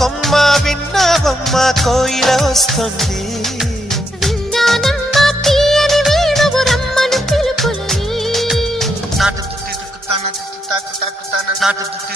కొమ్మ విన్నావమ్మ కోయిల వస్తుంది. విన్నానమ్మ తీయని వేణువు రమ్మను పిలుపులని. నాటు దుత్తి దుక్కుతాన దుత్తి తాకు తాకుతాన నాటు దుత్తి